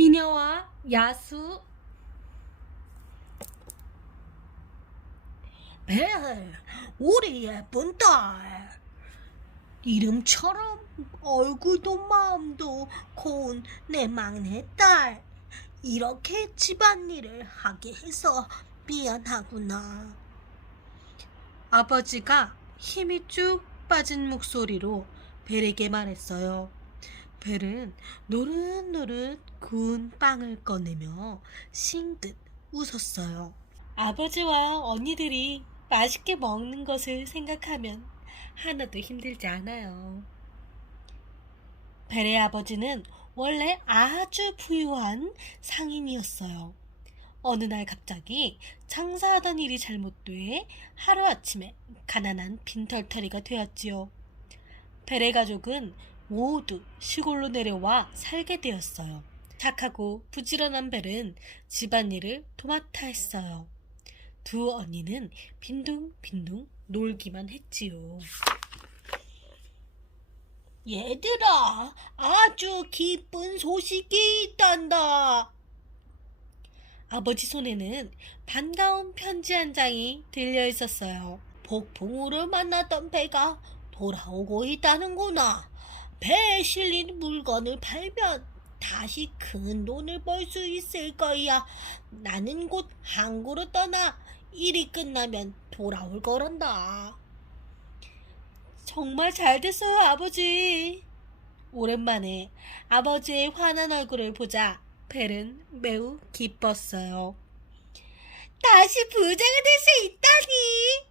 미녀와 야수. 벨, 우리 예쁜 딸. 이름처럼 얼굴도 마음도 고운 내 막내딸. 이렇게 집안일을 하게 해서 미안하구나. 아버지가 힘이 쭉 빠진 목소리로 벨에게 말했어요. 벨은 노릇노릇 구운 빵을 꺼내며 싱긋 웃었어요. 아버지와 언니들이 맛있게 먹는 것을 생각하면 하나도 힘들지 않아요. 벨의 아버지는 원래 아주 부유한 상인이었어요. 어느 날 갑자기 장사하던 일이 잘못돼 하루아침에 가난한 빈털터리가 되었지요. 벨의 가족은 모두 시골로 내려와 살게 되었어요. 착하고 부지런한 벨은 집안일을 도맡아 했어요. 두 언니는 빈둥빈둥 놀기만 했지요. 얘들아, 아주 기쁜 소식이 있단다. 아버지 손에는 반가운 편지 한 장이 들려 있었어요. 폭풍우를 만났던 배가 돌아오고 있다는구나. 배에 실린 물건을 팔면 다시 큰 돈을 벌 수 있을 거야. 나는 곧 항구로 떠나 일이 끝나면 돌아올 거란다. 정말 잘 됐어요, 아버지. 오랜만에 아버지의 환한 얼굴을 보자 벨은 매우 기뻤어요. 다시 부자가 될 수 있다니.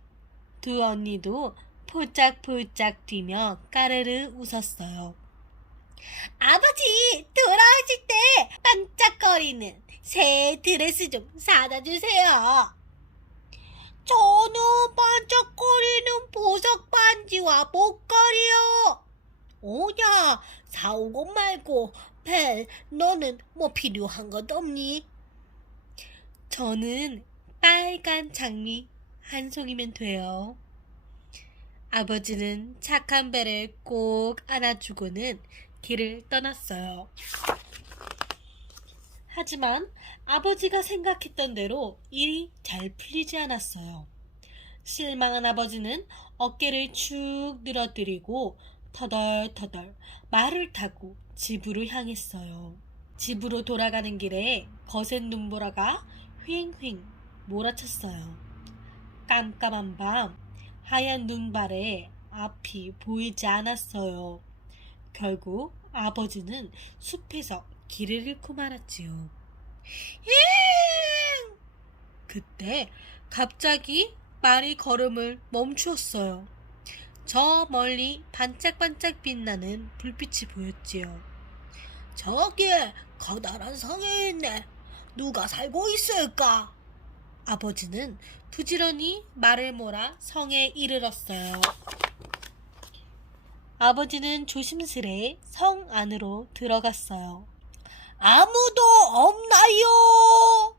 두 언니도 폴짝폴짝 뛰며 까르르 웃었어요. 아버지, 돌아오실 때 반짝거리는 새 드레스 좀 사다 주세요. 저는 반짝거리는 보석 반지와 목걸이요. 오냐, 사오고 말고. 벨, 너는 뭐 필요한 것 없니? 저는 빨간 장미 한 송이면 돼요. 아버지는 착한 벨을 꼭 안아주고는 길을 떠났어요. 하지만 아버지가 생각했던 대로 일이 잘 풀리지 않았어요. 실망한 아버지는 어깨를 축 늘어뜨리고 터덜터덜 말을 타고 집으로 향했어요. 집으로 돌아가는 길에 거센 눈보라가 휑휑 몰아쳤어요. 깜깜한 밤 하얀 눈발에 앞이 보이지 않았어요. 결국 아버지는 숲에서 길을 잃고 말았지요. 그때 갑자기 말이 걸음을 멈추었어요. 저 멀리 반짝반짝 빛나는 불빛이 보였지요. 저기에 커다란 성에 있네. 누가 살고 있을까? 아버지는 부지런히 말을 몰아 성에 이르렀어요. 아버지는 조심스레 성 안으로 들어갔어요. 아무도 없나요?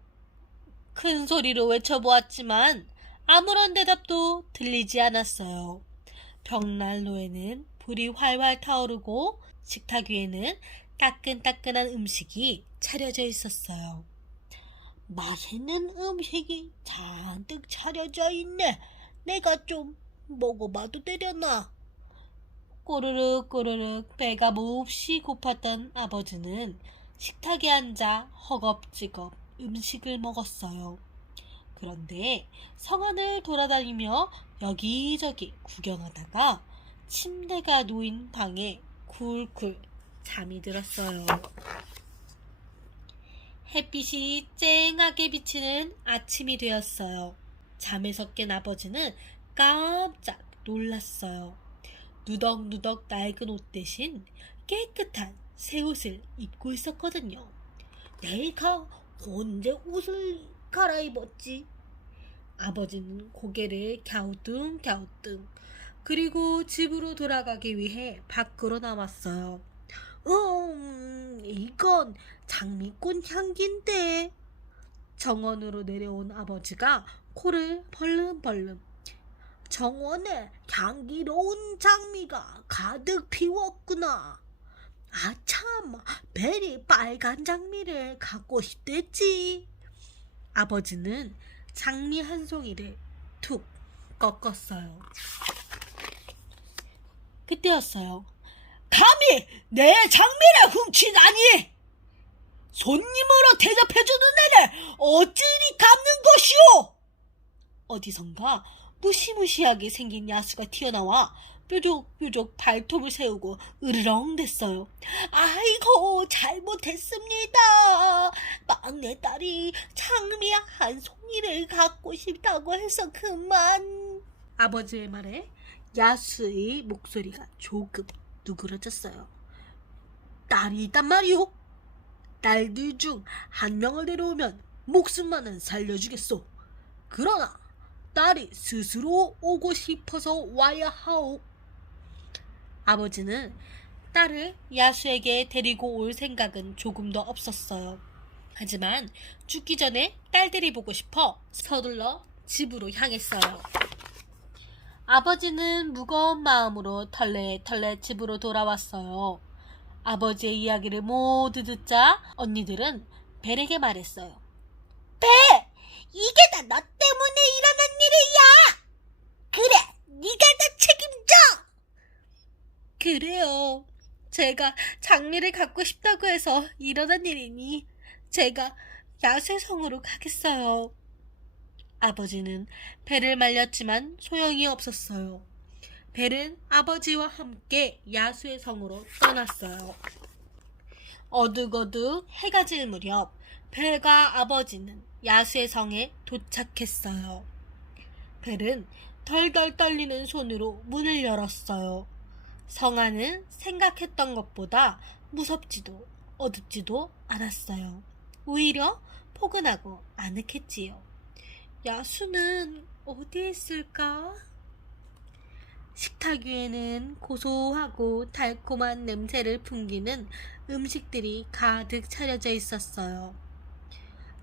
큰 소리로 외쳐보았지만 아무런 대답도 들리지 않았어요. 벽난로에는 불이 활활 타오르고 식탁 위에는 따끈따끈한 음식이 차려져 있었어요. 맛있는 음식이 잔뜩 차려져 있네. 내가 좀 먹어봐도 되려나? 꼬르륵 꼬르륵 배가 몹시 고팠던 아버지는 식탁에 앉아 허겁지겁 음식을 먹었어요. 그런데 성 안을 돌아다니며 여기저기 구경하다가 침대가 놓인 방에 굴굴 잠이 들었어요. 햇빛이 쨍하게 비치는 아침이 되었어요. 잠에서 깬 아버지는 깜짝 놀랐어요. 누덕누덕 낡은 옷 대신 깨끗한 새 옷을 입고 있었거든요. 내가 언제 옷을 갈아입었지? 아버지는 고개를 갸우뚱갸우뚱 그리고 집으로 돌아가기 위해 밖으로 나왔어요. 이건 장미꽃 향기인데. 정원으로 내려온 아버지가 코를 벌름벌름. 정원에 향기로운 장미가 가득 피웠구나. 아참, 벨이 빨간 장미를 갖고 싶댔지. 아버지는 장미 한 송이를 툭 꺾었어요. 그때였어요. 감히 내 장미를 훔치다니! 손님으로 대접해주는 애를 어찌리 갚는 것이오! 어디선가 무시무시하게 생긴 야수가 튀어나와 뾰족뾰족 발톱을 세우고 으르렁댔어요. 아이고, 잘못했습니다. 막내딸이 장미 한 송이를 갖고 싶다고 해서 그만. 아버지의 말에 야수의 목소리가 조금 누그러졌어요. 딸이 있단 말이오. 딸들 중 한 명을 데려오면 목숨만은 살려주겠소. 그러나 딸이 스스로 오고 싶어서 와야 하오. 아버지는 딸을 야수에게 데리고 올 생각은 조금도 없었어요. 하지만 죽기 전에 딸들이 보고 싶어 서둘러 집으로 향했어요. 아버지는 무거운 마음으로 털레털레 집으로 돌아왔어요. 아버지의 이야기를 모두 듣자 언니들은 벨에게 말했어요. 벨! 이게 다 너 때문에 일어난 일이야! 그래, 네가 다 책임져! 그래요. 제가 장미를 갖고 싶다고 해서 일어난 일이니 제가 야수의 성으로 가겠어요. 아버지는 벨을 말렸지만 소용이 없었어요. 벨은 아버지와 함께 야수의 성으로 떠났어요. 어둑어둑 해가 질 무렵 벨과 아버지는 야수의 성에 도착했어요. 벨은 덜덜 떨리는 손으로 문을 열었어요. 성 안은 생각했던 것보다 무섭지도 어둡지도 않았어요. 오히려 포근하고 아늑했지요. 야수는 어디에 있을까? 식탁 위에는 고소하고 달콤한 냄새를 풍기는 음식들이 가득 차려져 있었어요.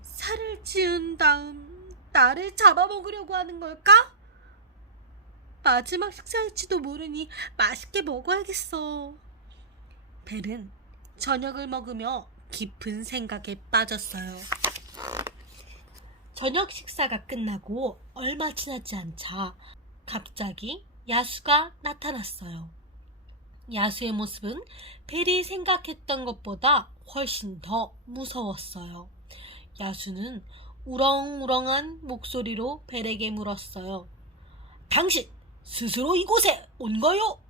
살을 찌운 다음 나를 잡아먹으려고 하는 걸까? 마지막 식사일지도 모르니 맛있게 먹어야겠어. 벨은 저녁을 먹으며 깊은 생각에 빠졌어요. 저녁 식사가 끝나고 얼마 지나지 않자 갑자기 야수가 나타났어요. 야수의 모습은 벨이 생각했던 것보다 훨씬 더 무서웠어요. 야수는 우렁우렁한 목소리로 벨에게 물었어요. 당신 스스로 이곳에 온거요?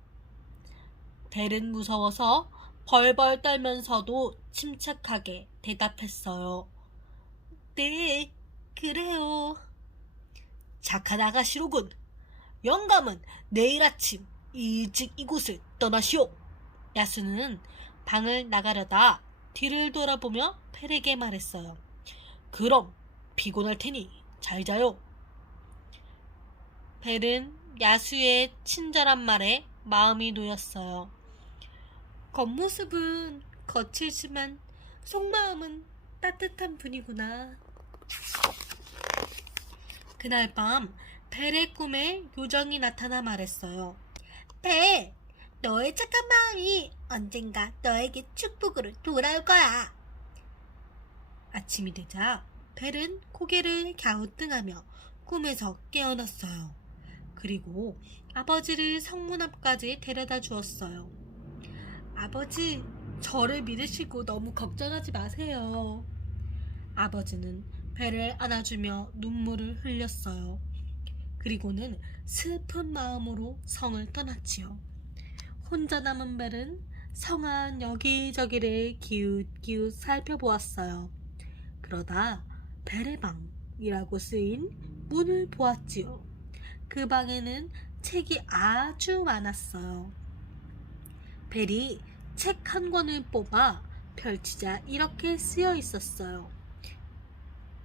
벨은 무서워서 벌벌 떨면서도 침착하게 대답했어요. 네, 그래요. 착한 아가씨로군. 영감은 내일 아침 일찍 이곳을 떠나시오. 야수는 방을 나가려다 뒤를 돌아보며 벨에게 말했어요. 그럼 피곤할 테니 잘 자요. 벨은 야수의 친절한 말에 마음이 놓였어요. 겉모습은 거칠지만 속마음은 따뜻한 분이구나. 그날 밤 벨의 꿈에 요정이 나타나 말했어요. 벨, 너의 착한 마음이 언젠가 너에게 축복으로 돌아올 거야. 아침이 되자 벨은 고개를 갸우뚱하며 꿈에서 깨어났어요. 그리고 아버지를 성문 앞까지 데려다 주었어요. 아버지, 저를 믿으시고 너무 걱정하지 마세요. 아버지는 벨을 안아주며 눈물을 흘렸어요. 그리고는 슬픈 마음으로 성을 떠났지요. 혼자 남은 벨은 성 안 여기저기를 기웃기웃 살펴보았어요. 그러다 벨의 방이라고 쓰인 문을 보았지요. 그 방에는 책이 아주 많았어요. 벨이 책 한 권을 뽑아 펼치자 이렇게 쓰여 있었어요.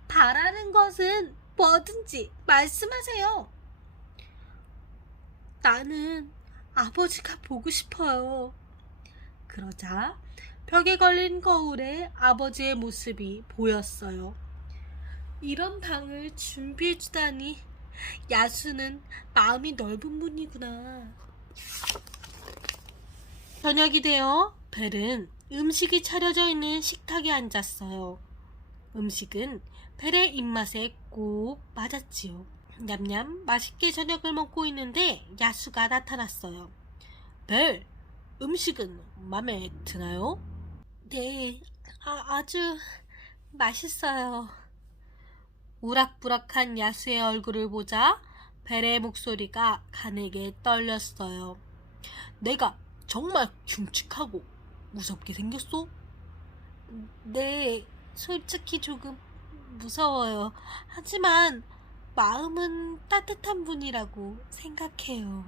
바라는 것은 뭐든지 말씀하세요. 나는 아버지가 보고 싶어요. 그러자 벽에 걸린 거울에 아버지의 모습이 보였어요. 이런 방을 준비해 주다니 야수는 마음이 넓은 분이구나. 저녁이 되어 벨은 음식이 차려져 있는 식탁에 앉았어요. 음식은 벨의 입맛에 꼭 맞았지요. 냠냠 맛있게 저녁을 먹고 있는데 야수가 나타났어요. 벨, 음식은 맘에 드나요? 네, 아주 맛있어요. 우락부락한 야수의 얼굴을 보자 벨의 목소리가 가늘게 떨렸어요. 내가 정말 흉측하고 무섭게 생겼어? 네, 솔직히 조금 무서워요. 하지만 마음은 따뜻한 분이라고 생각해요.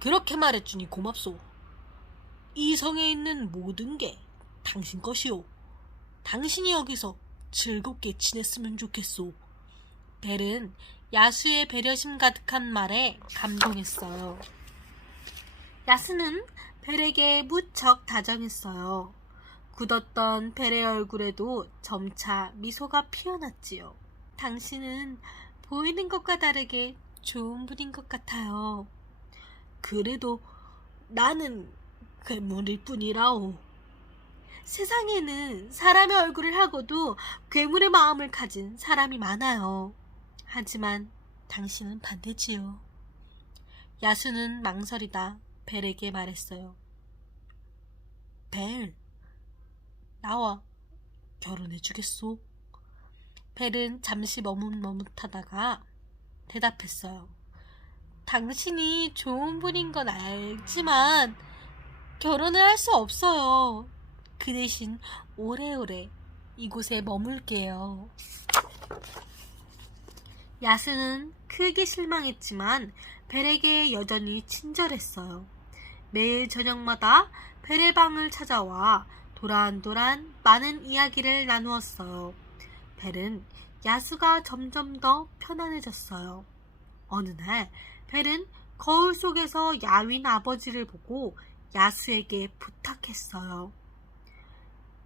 그렇게 말해주니 고맙소. 이 성에 있는 모든 게 당신 것이오. 당신이 여기서 즐겁게 지냈으면 좋겠소. 벨은 야수의 배려심 가득한 말에 감동했어요. 야수는 벨에게 무척 다정했어요. 굳었던 벨의 얼굴에도 점차 미소가 피어났지요. 당신은 보이는 것과 다르게 좋은 분인 것 같아요. 그래도 나는 괴물일 뿐이라오. 세상에는 사람의 얼굴을 하고도 괴물의 마음을 가진 사람이 많아요. 하지만 당신은 반대지요. 야수는 망설이다 벨에게 말했어요. 벨, 나와 결혼해주겠소? 벨은 잠시 머뭇머뭇하다가 대답했어요. 당신이 좋은 분인 건 알지만 결혼을 할 수 없어요. 그 대신 오래오래 이곳에 머물게요. 야수는 크게 실망했지만 벨에게 여전히 친절했어요. 매일 저녁마다 벨의 방을 찾아와 도란도란 많은 이야기를 나누었어요. 벨은 야수가 점점 더 편안해졌어요. 어느 날 벨은 거울 속에서 야윈 아버지를 보고 야수에게 부탁했어요.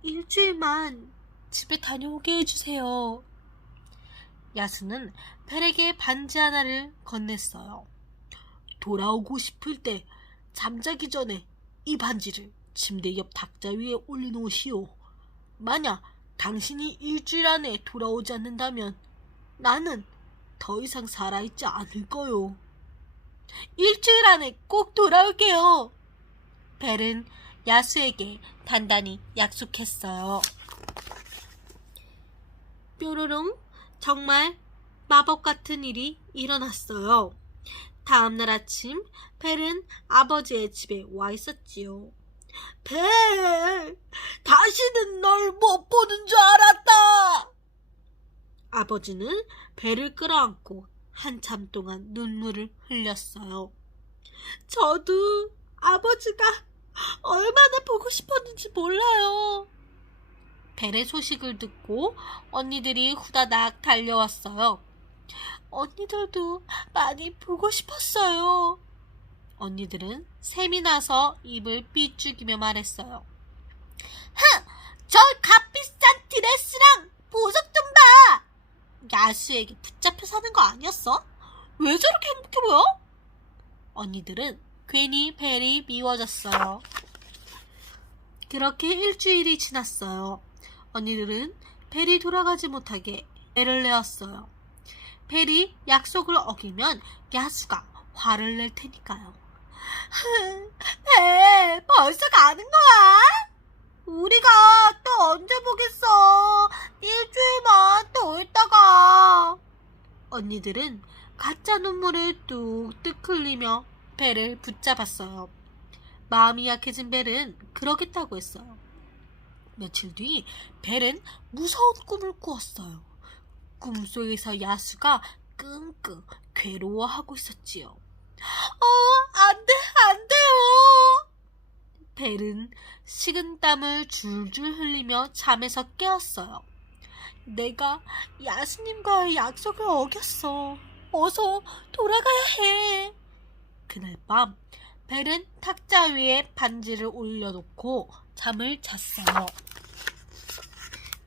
일주일만 집에 다녀오게 해주세요. 야수는 벨에게 반지 하나를 건넸어요. 돌아오고 싶을 때 잠자기 전에 이 반지를 침대 옆 탁자 위에 올려놓으시오. 만약 당신이 일주일 안에 돌아오지 않는다면 나는 더 이상 살아있지 않을 거요. 일주일 안에 꼭 돌아올게요. 벨은 야수에게 단단히 약속했어요. 뾰로롱, 정말 마법 같은 일이 일어났어요. 다음날 아침 벨은 아버지의 집에 와 있었지요. 벨, 다시는 널 못 보는 줄 알았다. 아버지는 벨을 끌어안고 한참 동안 눈물을 흘렸어요. 저도 아버지가 얼마나 보고 싶었는지 몰라요. 벨의 소식을 듣고 언니들이 후다닥 달려왔어요. 언니들도 많이 보고 싶었어요. 언니들은 샘이 나서 입을 삐죽이며 말했어요. 흥! 저 값비싼 드레스랑 보석 좀 봐! 야수에게 붙잡혀 사는 거 아니었어? 왜 저렇게 행복해 보여? 언니들은 괜히 벨이 미워졌어요. 그렇게 일주일이 지났어요. 언니들은 벨이 돌아가지 못하게 애를 내었어요. 벨이 약속을 어기면 야수가 화를 낼 테니까요. 벨, 벌써 가는 거야? 우리가 또 언제 보겠어? 일주일만 더 있다가. 언니들은 가짜 눈물을 뚝뚝 흘리며 벨을 붙잡았어요. 마음이 약해진 벨은 그러겠다고 했어요. 며칠 뒤 벨은 무서운 꿈을 꾸었어요. 꿈속에서 야수가 끙끙 괴로워하고 있었지요. 안 돼요. 벨은 식은땀을 줄줄 흘리며 잠에서 깨었어요. 내가 야수님과의 약속을 어겼어. 어서 돌아가야 해. 그날 밤 벨은 탁자 위에 반지를 올려놓고 잠을 잤어요.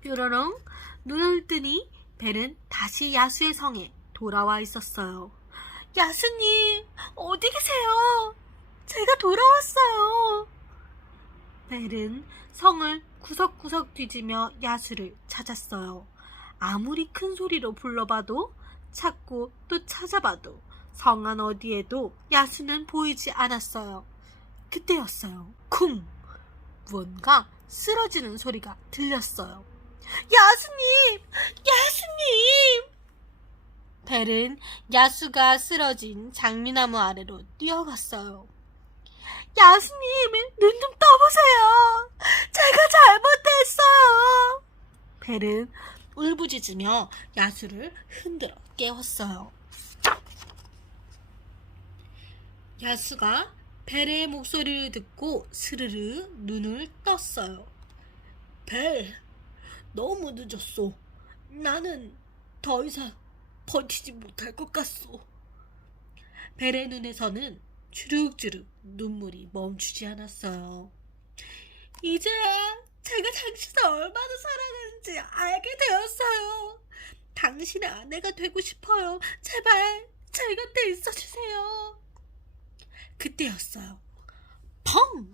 뾰로롱, 눈을 뜨니 벨은 다시 야수의 성에 돌아와 있었어요. 야수님, 어디 계세요? 제가 돌아왔어요. 벨은 성을 구석구석 뒤지며 야수를 찾았어요. 아무리 큰 소리로 불러봐도 찾고 또 찾아봐도 성 안 어디에도 야수는 보이지 않았어요. 그때였어요. 쿵! 무언가 쓰러지는 소리가 들렸어요. 야수님! 야수님! 벨은 야수가 쓰러진 장미나무 아래로 뛰어갔어요. 야수님, 눈 좀 떠보세요. 제가 잘못했어요. 벨은 울부짖으며 야수를 흔들어 깨웠어요. 야수가 벨의 목소리를 듣고 스르르 눈을 떴어요. 벨, 너무 늦었어. 나는 더 이상 버티지 못할 것 같소. 벨의 눈에서는 주룩주룩 눈물이 멈추지 않았어요. 이제야 제가 당신을 얼마나 사랑하는지 알게 되었어요. 당신의 아내가 되고 싶어요. 제발 제 곁에 있어주세요. 그때였어요. 펑!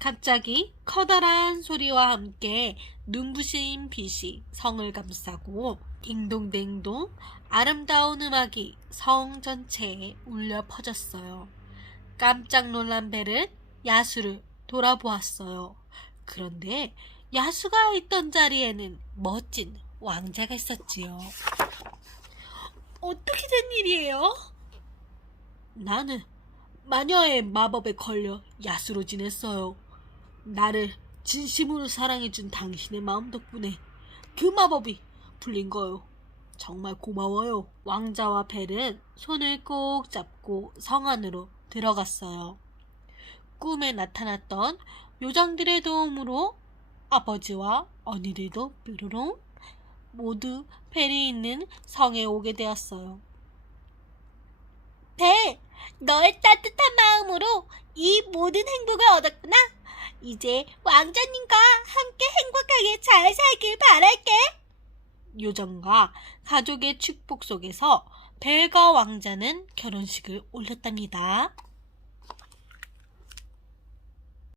갑자기 커다란 소리와 함께 눈부신 빛이 성을 감싸고 딩동댕동 아름다운 음악이 성 전체에 울려 퍼졌어요. 깜짝 놀란 벨은 야수를 돌아보았어요. 그런데 야수가 있던 자리에는 멋진 왕자가 있었지요. 어떻게 된 일이에요? 나는 마녀의 마법에 걸려 야수로 지냈어요. 나를 진심으로 사랑해준 당신의 마음 덕분에 그 마법이 풀린 거요. 정말 고마워요. 왕자와 벨은 손을 꼭 잡고 성 안으로 들어갔어요. 꿈에 나타났던 요정들의 도움으로 아버지와 언니들도 뾰로롱 모두 벨이 있는 성에 오게 되었어요. 벨, 너의 따뜻한 마음으로 이 모든 행복을 얻었구나. 이제 왕자님과 함께 행복하게 잘 살길 바랄게. 요정과 가족의 축복 속에서 벨과 왕자는 결혼식을 올렸답니다.